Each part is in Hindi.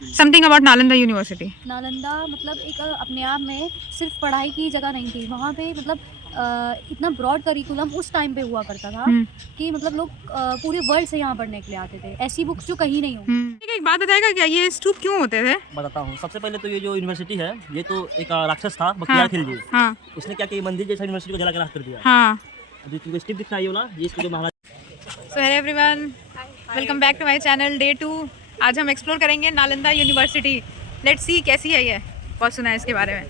Something about Nalanda university. Nalanda मतलब एक अपने आप में सिर्फ पढ़ाई की जगह नहीं थी। वहाँ पे मतलब इतना ब्रॉड करिकुलम उस टाइम पे हुआ करता था कि मतलब लोग पूरे वर्ल्ड से यहाँ पढ़ने के लिए आते थे। ऐसी बुक्स जो कहीं नहीं होंगी। ठीक है, एक बात बताएगा क्या, ये स्तूप क्यों होते थे? बताता हूँ। सबसे पहले तो ये जो यूनिवर्सिटी है, ये तो एक राक्षस था, हाँ, बख्तियार खिलजी। हाँ, उसने क्या किया, मंदिर जैसा यूनिवर्सिटी को जला के राख कर दिया। हाँ। अभी तुमको स्टिप दिख रहा है ये वाला, ये इसको जो महाराज। So hello everyone, welcome back to my channel day 2। आज हम एक्सप्लोर करेंगे नालंदा यूनिवर्सिटी। लेट्स सी कैसी है ये, बहुत सुना है इसके बारे में।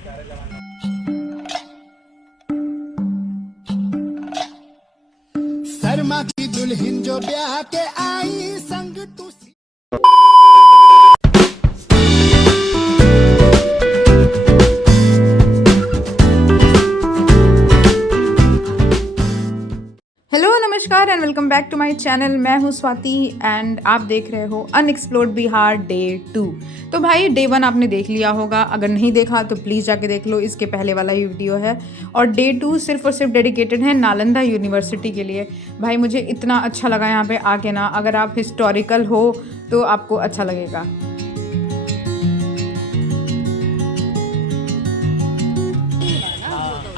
शर्मा की दुल्हन जो ब्याह के आई संग तू। हेलो नमस्कार and welcome back to my channel. मैं हूँ स्वाति एंड आप देख रहे हो अनएक्सप्लोर्ड बिहार डे 2। तो भाई डे 1 आपने देख लिया होगा, अगर नहीं देखा तो प्लीज़ जाके देख लो, इसके पहले वाला ही वीडियो है। और डे 2 सिर्फ और सिर्फ डेडिकेटेड है नालंदा यूनिवर्सिटी के लिए। भाई मुझे इतना अच्छा लगा यहाँ पे आके ना, अगर आप हिस्टोरिकल हो तो आपको अच्छा लगेगा।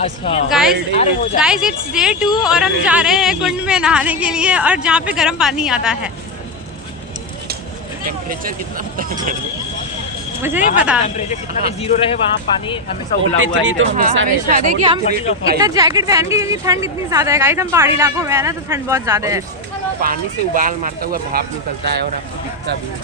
गाइस इट्स डे 2 और हम जा रहे हैं कुंड में नहाने के लिए, और जहाँ पे गर्म पानी आता है। टेम्परेचर कितना होता है? मुझे नहीं पता। टेम्परेचर कितना भी जीरो रहे, वहाँ पानी हमेशा उबला हुआ ही तो हमेशा रहता है। देखिए हम इतना जैकेट पहन के, क्योंकि ठंड इतनी ज़्यादा है गाइस, हम पहाड़ी इलाकों में है ना, तो ठंड बहुत ज़्यादा है। पानी से उबाल मारता हुआ भाप निकलता है और आपको दिखता भी है।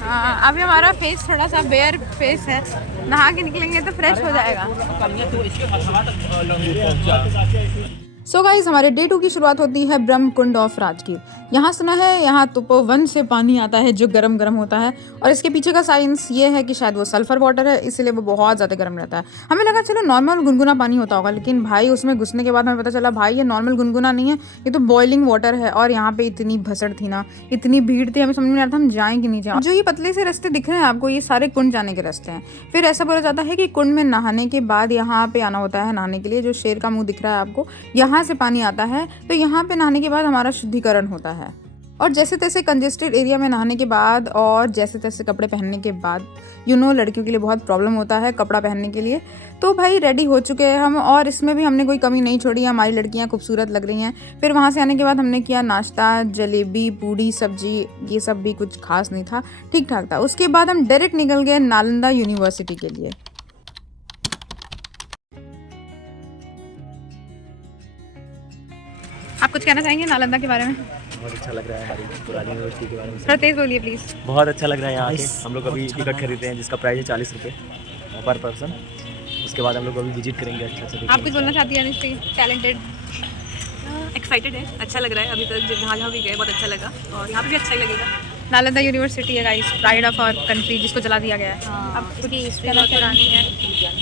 हाँ, अभी हमारा फेस थोड़ा सा बेयर फेस है, नहा के निकलेंगे तो फ्रेश हो जाएगा। तो इसके हवा तक लंबू पहुंचा। सो गाइस हमारे डे 2 की शुरुआत होती है ब्रह्म कुंड ऑफ राजगीर। यहाँ सुना है यहाँ तपोवन से पानी आता है जो गरम गरम होता है, और इसके पीछे का साइंस ये है कि शायद वो सल्फर वाटर है, इसलिए वो बहुत ज़्यादा गर्म रहता है। हमें लगा चलो नॉर्मल गुनगुना पानी होता होगा, लेकिन भाई उसमें घुसने के बाद हमें पता चला भाई ये नॉर्मल गुनगुना नहीं है, ये तो बॉइलिंग वाटर है। और यहाँ पे इतनी भसड़ थी ना, इतनी भीड़ थी, हमें समझ में नहीं आ रहा था हम जाएं कि नहीं जाएं। जो ये पतले से रास्ते दिख रहे हैं आपको, ये सारे कुंड जाने के रास्ते हैं। फिर ऐसा बोला जाता है कि कुंड में नहाने के बाद यहाँ पे आना होता है नहाने के लिए। जो शेर का मुंह दिख रहा है आपको, यहाँ से पानी आता है, तो यहाँ पे नहाने के बाद हमारा शुद्धिकरण होता है। और जैसे तैसे कंजेस्टेड एरिया में नहाने के बाद और जैसे तैसे कपड़े पहनने के बाद, लड़कियों के लिए बहुत प्रॉब्लम होता है कपड़ा पहनने के लिए। तो भाई रेडी हो चुके हैं हम, और इसमें भी हमने कोई कमी नहीं छोड़ी, हमारी लड़कियां खूबसूरत लग रही हैं। फिर वहाँ से आने के बाद हमने किया नाश्ता, जलेबी, पूड़ी, सब्जी, ये सब भी कुछ खास नहीं था, ठीक ठाक था। उसके बाद हम डायरेक्ट निकल गए नालंदा यूनिवर्सिटी के लिए। आप कुछ कहना चाहेंगे नालंदा के बारे में? बहुत अच्छा लग रहा है हमारी पुरानी यूनिवर्सिटी के बारे में। थोड़ा तेज बोलिए प्लीज़। बहुत अच्छा लग रहा है यहाँ आके। हम लोग अभी टिकट खरीदे हैं जिसका प्राइस है 40 रुपये पर पर्सन। उसके बाद हम लोग अभी विजिट करेंगे अच्छा से। आप कुछ बोलना चाहती हैं अनुश्री? टैलेंटेड, एक्साइटेड है, अच्छा लग रहा है। अभी तक जहाँ भी गए बहुत अच्छा लगा, और यहाँ पे भी अच्छा ही लगेगा। नालंदा यूनिवर्सिटी है guys, pride of our country, जिसको जला दिया गया है। हाँ, अब इसकी हिस्ट्री बहुत पुरानी है,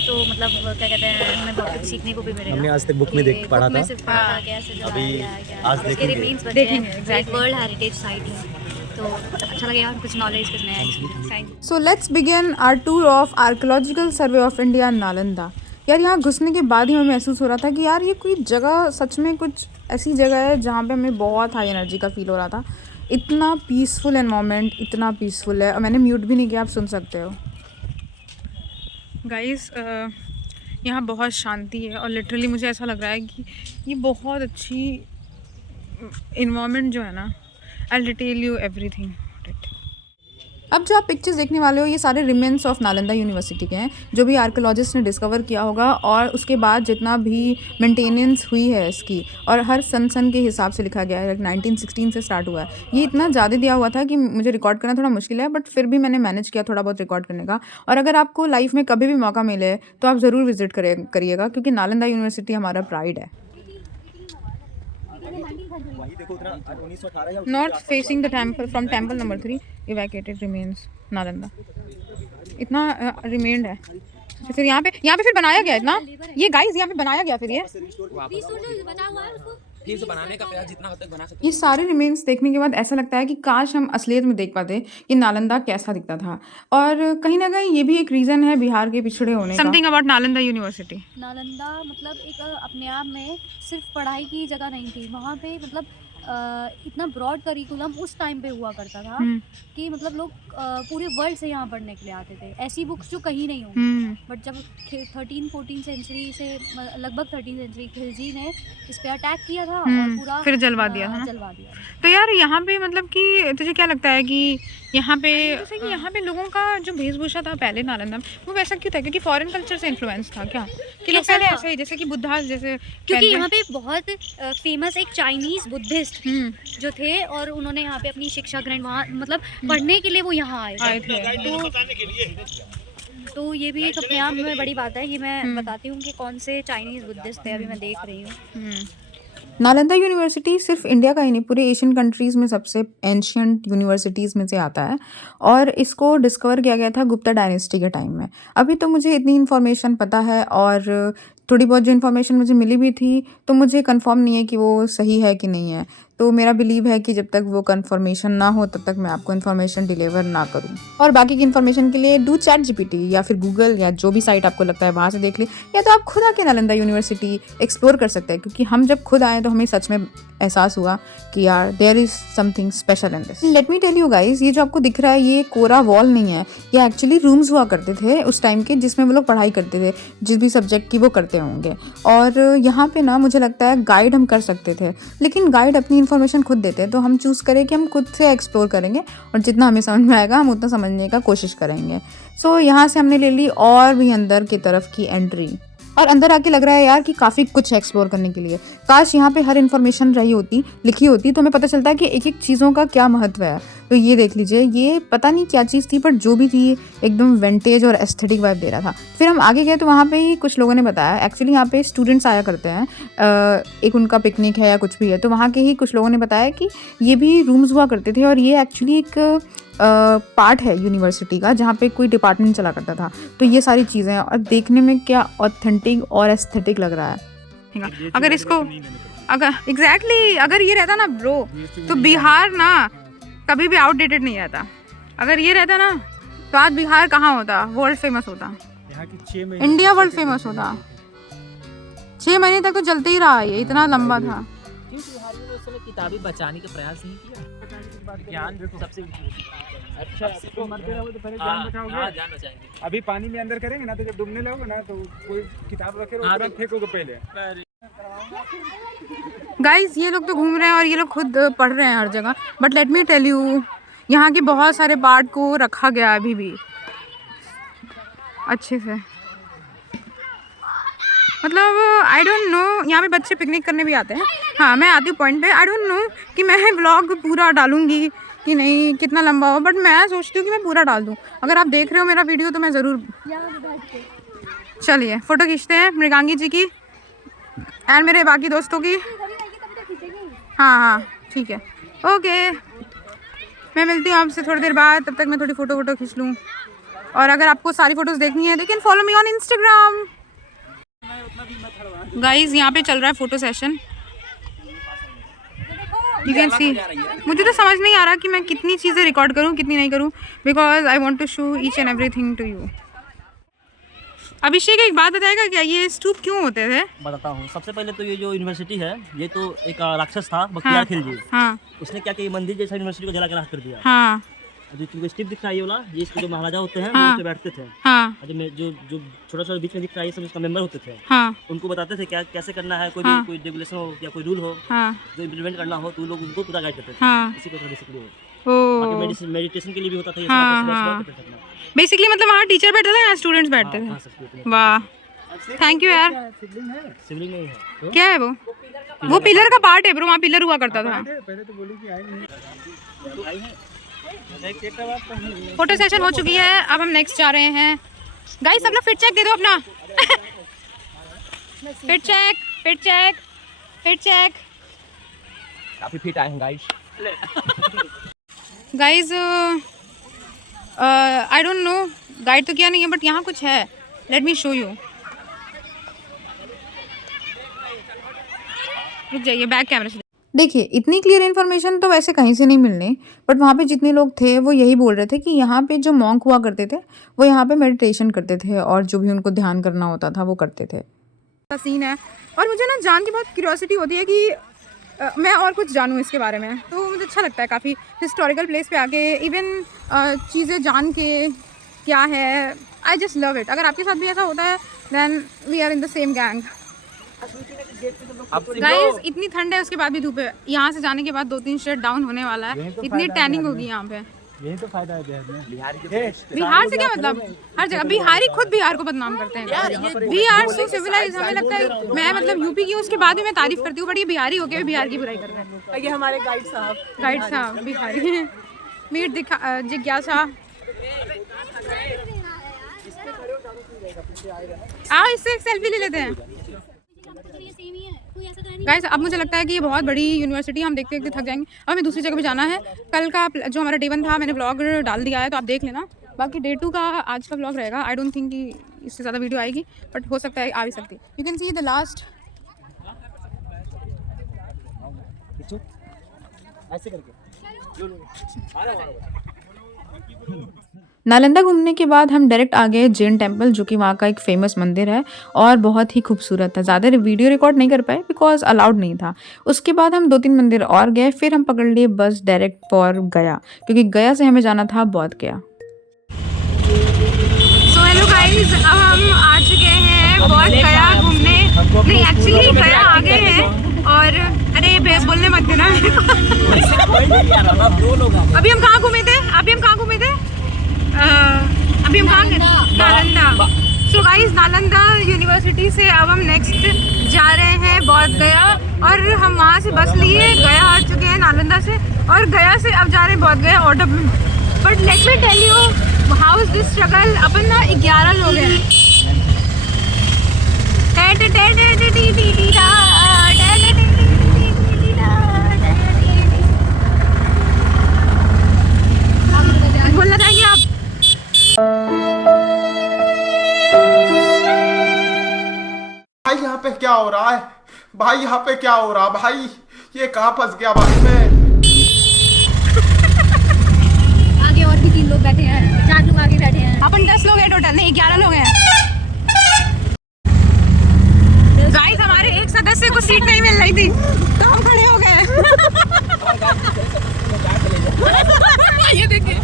तो मतलब क्या कहते हैं, हमें बहुत कुछ सीखने को भी मिलेगा। हमने आज तक बुक में देख पढ़ा था, अभी आज देखेंगे। देखेंगे। वर्ल्ड हेरिटेज साइट है, तो अच्छा लगेगा कुछ नॉलेज कुछ नया। So let's begin our tour of archaeological survey of India Nalanda. यार यहाँ घुसने के बाद ही हमें महसूस हो रहा था कि यार ये कोई जगह सच में कुछ ऐसी जगह है जहाँ पे हमें बहुत हाई एनर्जी का फील हो रहा था। इतना पीसफुल एनवायरनमेंट, इतना पीसफुल है, और मैंने म्यूट भी नहीं किया, आप सुन सकते हो गाइस। यहाँ बहुत शांति है, और लिटरली मुझे ऐसा लग रहा है कि ये बहुत अच्छी इन्वायरमेंट जो है ना, I will tell you everything. अब जो आप पिक्चर्स देखने वाले हो, ये सारे रिमेन्स ऑफ नालंदा यूनिवर्सिटी के हैं, जो भी आर्कियोलॉजिस्ट ने डिस्कवर किया होगा, और उसके बाद जितना भी मेंटेनेंस हुई है इसकी, और हर सन के हिसाब से लिखा गया है। 1916 से स्टार्ट हुआ है। ये इतना ज़्यादा दिया हुआ था कि मुझे रिकॉर्ड करना थोड़ा मुश्किल है, बट फिर भी मैंने मैनेज किया थोड़ा बहुत रिकॉर्ड करने का। और अगर आपको लाइफ में कभी भी मौका मिले तो आप ज़रूर विजिट करिएगा, क्योंकि नालंदा यूनिवर्सिटी हमारा प्राइड है। North facing the temple from temple number 3 evacuated remains Nalanda. इतना रिमेन्ड है। फिर यहाँ पे फिर बनाया गया इतना, ये गाइस यहाँ पे बनाया गया फिर ये बनाने का प्रयास जितना होता है बना सकते। ये सारे रिमेन्स देखने के बाद ऐसा लगता है कि काश हम असलियत में देख पाते कि नालंदा कैसा दिखता था। और कहीं ना कहीं ये भी एक रीज़न है बिहार के पिछड़े होने का। Something about Nalanda university. Nalanda मतलब एक अपने आप में सिर्फ पढ़ाई की जगह नहीं थी। वहाँ पे मतलब इतना ब्रॉड करिकुलम उस टाइम पे हुआ करता था कि मतलब लोग पूरे वर्ल्ड से यहाँ पढ़ने के लिए आते थे। ऐसी बुक्स जो कहीं नहीं होंगी। बट जब 13-14 सेंचुरी से लगभग 13 सेंचुरी खिलजी ने इस पे अटैक किया था और पूरा फिर जलवा दिया था ना? जलवा दिया। तो यार यहाँ पे मतलब कि तुझे क्या लगता है कि यहाँ पे जैसे कि यहाँ पे लोगों का जो वेशभूषा था पहले नालंदा में वो वैसा क्यों था? क्योंकि फॉरेन कल्चर से इन्फ्लुएंस था क्या कि लोग पहले ऐसे ही जैसे कि बुद्धा जैसे? क्योंकि यहाँ पे बहुत फेमस एक चाइनीज बुद्धिस्ट जो थे और उन्होंने यहाँ पे अपनी शिक्षा ग्रहण वहाँ मतलब पढ़ने के लिए वो यहाँ आए थे। तो ये भी एक अपने आप में बड़ी बात है। ये मैं बताती हूँ कि कौन से चाइनीज बुद्धिस्ट थे, अभी मैं देख रही हूँ। नालंदा यूनिवर्सिटी सिर्फ इंडिया का ही नहीं पूरे एशियन कंट्रीज़ में सबसे एंशियंट यूनिवर्सिटीज़ में से आता है और इसको डिस्कवर किया गया था गुप्ता डायनेस्टी के टाइम में। अभी तो मुझे इतनी इन्फॉर्मेशन पता है और थोड़ी बहुत जो इन्फॉर्मेशन मुझे मिली भी थी तो मुझे कंफर्म नहीं है कि वो सही है कि नहीं है। तो मेरा बिलीव है कि जब तक वो कंफर्मेशन ना हो तब तक मैं आपको इन्फॉर्मेशन डिलीवर ना करूं। और बाकी की इन्फॉर्मेशन के लिए डू ChatGPT या फिर गूगल या जो भी साइट आपको लगता है वहाँ से देख ले, या तो आप खुद आके नालंदा यूनिवर्सिटी एक्सप्लोर कर सकते हैं। क्योंकि हम जब खुद आए तो हमें सच में एहसास हुआ कि यार there is something special in this. Let me tell you guys, ये जो आपको दिख रहा है ये कोरा वॉल नहीं है, ये एक्चुअली रूम्स हुआ करते थे उस टाइम के जिसमें वो लोग पढ़ाई करते थे, जिस भी सब्जेक्ट की वो करते होंगे। और यहाँ पे ना मुझे लगता है गाइड हम कर सकते थे, लेकिन गाइड अपनी इन्फॉर्मेशन खुद देते हैं तो हम चूज़ करें कि हम खुद से एक्सप्लोर करेंगे और जितना हमें समझ में आएगा हम उतना समझने का कोशिश करेंगे। सो यहाँ से हमने ले ली और भी अंदर की तरफ की एंट्री और अंदर आके लग रहा है यार कि काफ़ी कुछ है एक्सप्लोर करने के लिए। काश यहाँ पे हर इन्फॉर्मेशन रही होती, लिखी होती, तो हमें पता चलता है कि एक एक चीज़ों का क्या महत्व है। तो ये देख लीजिए, ये पता नहीं क्या चीज़ थी पर जो भी थी एकदम विंटेज और एस्थेटिक वाइब दे रहा था। फिर हम आगे गए तो वहाँ पे ही कुछ लोगों ने बताया एक्चुअली यहाँ पे स्टूडेंट्स आया करते हैं, एक उनका पिकनिक है या कुछ भी है, तो वहाँ के ही कुछ लोगों ने बताया कि ये भी रूम्स हुआ करते थे और ये एक्चुअली एक पार्ट है यूनिवर्सिटी का जहाँ पे कोई डिपार्टमेंट चला करता था। तो ये सारी चीज़ें हैं और देखने में क्या ऑथेंटिक और एस्थेटिक लग रहा है। अगर इसको अगर एग्जैक्टली अगर ये रहता ना ब्रो तो बिहार ना कभी भी आउटडेटेड नहीं रहता। अगर ये रहता ना तो आज बिहार कहाँ होता, वर्ल्ड फेमस होता, इंडिया वर्ल्ड फेमस होता। 6 महीने तक तो चलते ही रहा, ये इतना लंबा था। किताबें बचाने का प्रयास नहीं किया। ज्ञान सबसे अच्छा मरते रहोगे तो पहले जान बचाओगे। जान बचाएंगे। अभी पानी में अंदर करेंगे ना तो जब डूबने लगोगे ना तो कोई किताब रखे रहो तुरंत फेंकोगे पहले। गाइज ये लोग तो घूम रहे हैं और ये लोग खुद पढ़ रहे हैं हर जगह, but let me tell you यहाँ के बहुत सारे पार्ट को रखा गया अभी भी अच्छे से। मतलब आई डोंट नो, यहाँ पे बच्चे पिकनिक करने भी आते हैं। हाँ मैं आती हूँ पॉइंट पे। आई डोंट नो कि मैं व्लॉग पूरा डालूंगी कि नहीं, कितना लंबा हो, बट मैं सोचती हूँ कि मैं पूरा डाल दूँ। अगर आप देख रहे हो मेरा वीडियो तो मैं ज़रूर। चलिए फ़ोटो खींचते हैं मृगांगी जी की एंड मेरे बाकी दोस्तों की। हाँ हाँ ठीक है, ओके। मैं मिलती हूँ आपसे थोड़ी देर बाद, तब तक मैं थोड़ी फ़ोटो खींच लूँ। और अगर आपको सारी फ़ोटोज़ देखनी है तो you can follow me on Instagram. Guys यहाँ पे चल रहा है photo session, you can see. मुझे तो समझ नहीं आ रहा कि मैं कितनी चीज़ें रिकॉर्ड करूँ कितनी नहीं करूँ, because I want to show each and everything to you. Abhishek एक बात बताएगा क्या, ये स्तूप क्यों होते थे? बताता हूँ। सबसे पहले तो ये जो यूनिवर्सिटी है ये तो एक राक्षस था बख्तियार खिलजी। हाँ उसने क्या किया, मंदिर जैसा यूनिवर्सिटी को जला के राख कर दिया। हाँ जो तुमको स्टिप दिख रहा है ये वाला, ये इसके जो महाराजा होते हैं हाँ, वो उस पे बैठते थे। हाँ जो छोटा छोटा बीच में दिख रहा है ये सब उसका मेंबर होते थे। हाँ उनको बताते थे क्या कैसे करना है, कोई हाँ, कोई रेगुलेशन हो या कोई रूल हो हाँ, जो इम्प्लीमेंट करना हो तो लोग उनको पूरा गाइड करते थे। हाँ, इसी को बेसिकली ओ बाकी मेडिटेशन के लिए भी होता था ये हाँ, सब। हाँ। बेसिकली मतलब वहाँ टीचर बैठते थे, यहाँ स्टूडेंट्स बैठते थे। वाह थैंक यू यार। शिवलिंग नहीं है क्या है वो पिलर का पार्ट है ब्रो, वहाँ पिलर हुआ करता था। पहले तो बोली कि आई नहीं। फोटो सेशन हो चुकी है, अब हम नेक्स्ट जा रहे हैं। गाइस सब लोग फिट चेक दे दो अपना। Fit check fit check fit check. काफी फिट आए हैं guys. Guys I don't know, guide तो किया नहीं है बट यहाँ कुछ है, लेट मी शो यू। रुक जाइए बैक कैमरे से देखिए। इतनी क्लियर इन्फॉर्मेशन तो वैसे कहीं से नहीं मिलनी, बट वहाँ पे जितने लोग थे वो यही बोल रहे थे कि यहाँ पे जो मॉन्क हुआ करते थे वो यहाँ पे मेडिटेशन करते थे और जो भी उनको ध्यान करना होता था वो करते थे। सीन है और मुझे ना जान की बहुत क्यूरियोसिटी होती है कि मैं और कुछ जानूँ इसके बारे में, तो मुझे अच्छा लगता है काफ़ी हिस्टोरिकल प्लेस पे आके इवन चीज़ें जान के क्या है। I just love it. अगर आपके साथ भी ऐसा होता है then we are in the same gang. Guys इतनी ठंड है उसके बाद भी धूप है। यहाँ से जाने के बाद 2-3 शेड डाउन होने वाला है, इतनी टैनिंग होगी यहाँ पे। यही तो फायदा है बिहार में। बिहार से क्या मतलब, हर जगह बिहारी खुद बिहार को बदनाम करते हैं। वी आर सो सिविलाइज, हमें लगता है मैं मतलब यूपी की हूँ उसके बाद भी मैं तारीफ करती हूँ, बट ये बिहारी होके भी बिहार की बुराई कर रहे हैं। ये हमारे गाइड साहब बिहारी हैं। मीट दिखा जिज्ञासा। आओ इससे एक सेल्फी ले लेते हैं। गाइस अब मुझे लगता है कि ये बहुत बड़ी यूनिवर्सिटी, हम देखते देखते थक जाएंगे। अब हमें दूसरी जगह भी जाना है। कल का जो हमारा डे 1 था मैंने व्लॉग डाल दिया है, तो आप देख लेना। बाकी डे 2 का आज का व्लॉग रहेगा। आई डोंट थिंक कि इससे ज़्यादा वीडियो आएगी, बट हो सकता है आ भी सकती। You can see the last. ऐसे करके नालंदा घूमने के बाद हम डायरेक्ट आ गए जैन टेम्पल, जो कि वहाँ का एक फेमस मंदिर है और बहुत ही खूबसूरत है। ज़्यादा वीडियो रिकॉर्ड नहीं कर पाए बिकॉज अलाउड नहीं था। उसके बाद हम 2-3 मंदिर और गए, फिर हम पकड़ लिए बस डायरेक्ट फॉर गया, क्योंकि गया से हमें जाना था बोध गया। सो हेलो गाइस, अब हम आ चुके हैं बोध गया घूमने। नहीं एक्चुअली गया आ गए हैं। और अरे बोलने मत देना। अभी हम कहाँ घूमे थे? अभी हम कहाँ गए? Nalanda. So guys Nalanda university से अब हम नेक्स्ट जा रहे हैं बोध गया, और हम वहाँ से बस लिए गया आ चुके हैं नालंदा से, और गया से अब जा रहे हैं बोध गया ऑटो में। But let me tell you how is this struggle. अपन ना 11 लोग हैं। बोलना चाहेंगे आप? भाई यहाँ पे क्या हो रहा है? भाई यहाँ पे क्या हो रहा? भाई ये कहाँ फंस गया भाई मैं? आगे और भी 3 लोग बैठे हैं, 4 लोग आगे बैठे हैं। अपन 10 लोग हैं टोटल, नहीं 11 लोग हैं। गाइस हमारे एक सदस्य को सीट नहीं मिल रही थी, तो हम खड़े हो गए। ये देखिए।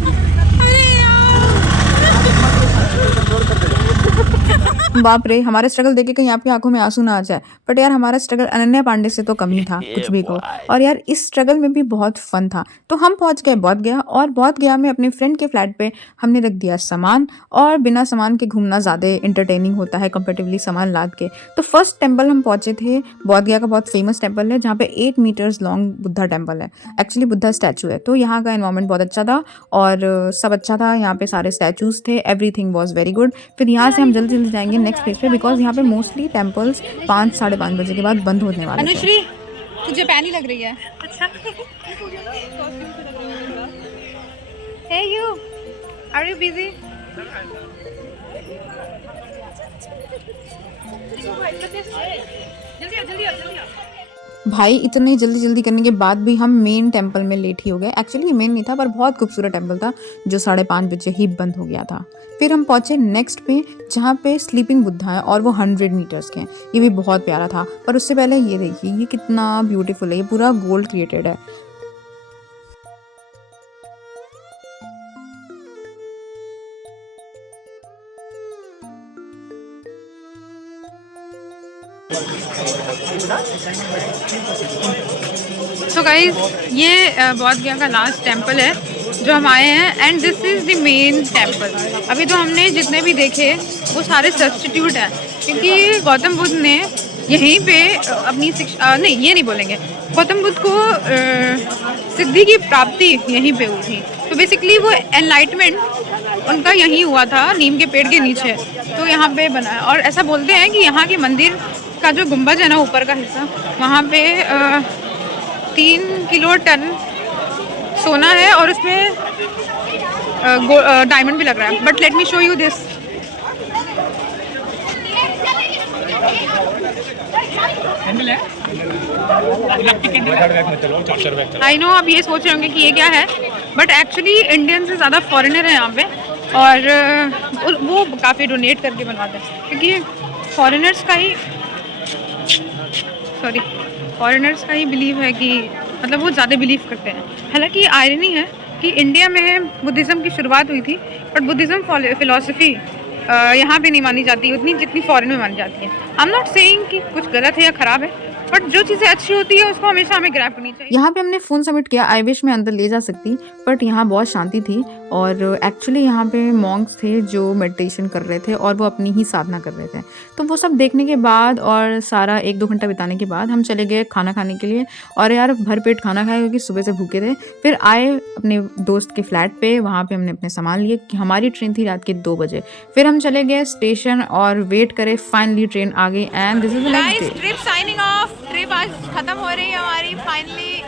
अरे बाप रे, हमारे स्ट्रगल देख के कहीं आपकी आंखों में आंसू ना आ जाए। बट यार हमारा स्ट्रगल अनन्या पांडे से तो कम ही था कुछ भी को। और यार इस स्ट्रगल में भी बहुत फन था। तो हम पहुंच गए बोध गया, और बोध गया में अपने फ्रेंड के फ्लैट पे हमने रख दिया सामान, और बिना सामान के घूमना ज़्यादा इंटरटेनिंग होता है कंपेरेटिवली सामान लाद के। तो फर्स्ट टेम्पल हम पहुंचे थे, बोध गया का बहुत फेमस टेम्पल है जहाँ पे 8 मीटर्स लॉन्ग बुद्धा टेम्पल है। एक्चुअली बुद्धा स्टैचू है। तो यहाँ का एनवायरमेंट बहुत अच्छा था और सब अच्छा था। यहाँ पे सारे स्टैचूज थे, एवरीथिंग वॉज वेरी गुड। फिर यहाँ से हम जल्दी जल्दी जाएंगे नेक्स्ट प्लेस पे, बिकॉज यहाँ पे मोस्टली टेम्पल्स 5-5:30 बजे के बाद बंद होने वाले हैं। अनुश्री तुझे पैनी लग रही है। अच्छा। Hey you, are you busy? भाई इतने जल्दी जल्दी करने के बाद भी हम मेन टेम्पल में लेट ही हो गए। एक्चुअली मेन नहीं था, पर बहुत खूबसूरत टेम्पल था जो 5:30 बजे ही बंद हो गया था। फिर हम पहुंचे नेक्स्ट पे, जहाँ पे स्लीपिंग बुद्धा है और वो 100 मीटर्स के हैं। ये भी बहुत प्यारा था। पर उससे पहले ये देखिए, ये कितना ब्यूटीफुल है। ये पूरा गोल्ड क्रिएटेड है। तो गाइज ये बोध गया का लास्ट टेम्पल है जो हम आए हैं, and this is the main temple. अभी तो हमने जितने भी देखे वो सारे सब्स्टिट्यूट हैं, क्योंकि गौतम बुद्ध ने यहीं पे अपनी शिक्षा, नहीं ये नहीं बोलेंगे, गौतम बुद्ध को सिद्धि की प्राप्ति यहीं पे हुई थी। तो बेसिकली वो एनलाइटमेंट उनका यहीं हुआ था, नीम के पेड़ के नीचे। तो यहाँ पे बना है, और ऐसा बोलते हैं कि यहाँ के मंदिर का जो गुंबज है ना, ऊपर का हिस्सा, वहाँ पे 3 किलो टन सोना है, और उसमें डायमंड भी लग रहा है। But let me show you this. I know आप ये सोच रहे होंगे कि ये क्या है, बट एक्चुअली इंडियन से ज़्यादा फॉरेनर है यहाँ पे, और वो काफ़ी डोनेट करके बनवाते हैं, क्योंकि फॉरेनर्स का ही फॉरेनर्स का ही बिलीव है कि मतलब वो ज़्यादा बिलीव करते हैं। हालांकि आयरनी है कि इंडिया में बुद्धिज़्म की शुरुआत हुई थी, बट बुद्धिज़्म फिलॉसफी यहाँ पे नहीं मानी जाती उतनी जितनी फॉरेन में मानी जाती है। आई एम नॉट सेइंग कि कुछ गलत है या ख़राब है, बट जो चीज़ें अच्छी होती है उसको हमेशा हमें ग्रैब करनी चाहिए। यहाँ पे हमने फ़ोन सबमिट किया। आई विश मैं अंदर ले जा सकती, बट यहाँ बहुत शांति थी और एक्चुअली यहाँ पे मॉन्क्स थे जो मेडिटेशन कर रहे थे और वो अपनी ही साधना कर रहे थे। तो वो सब देखने के बाद और सारा 1-2 घंटा बिताने के बाद हम चले गए खाना खाने के लिए। और यार भरपेट खाना खाया क्योंकि सुबह से भूखे थे। फिर आए अपने दोस्त के फ्लैट पे, वहाँ पे हमने अपने सामान लिए कि हमारी ट्रेन थी रात के 2 बजे। फिर हम चले गए स्टेशन और वेट करे, फाइनली ट्रेन आ गई and this is the next day. Trip signing off. Trip आज खत्म हो रही है हमारी फाइनली।